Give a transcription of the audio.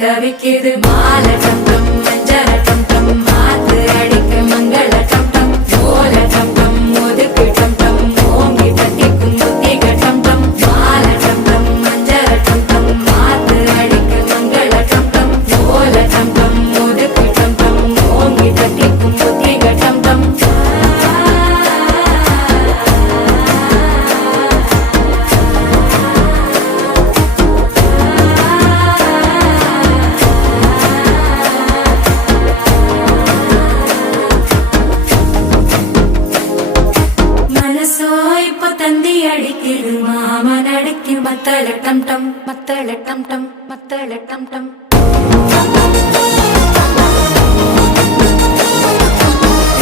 தவிக்குது மால டம் டம் மஞ்சள டம் டம் மாத்து அடிக்க மங்கள டம் டம் ஓல டம் டம் ஒதுக்கு டம் டம் ஓங்கி தட்டிக்கும் புத்திக டம் டம் மால டம் டம் மஞ்சள டம் டம் மாத்து அடிக்க மங்கள டம் டம் ஓல டம் டம் ஒதுக்கு டம் டம் ஓங்கி தட்டிக்கும் புத்திக டம் டம் தந்தி அடிக்குது மாமன் அடிக்கு மத்தள டம் டம் மத்தள டம் டம் மத்தள டம் டம்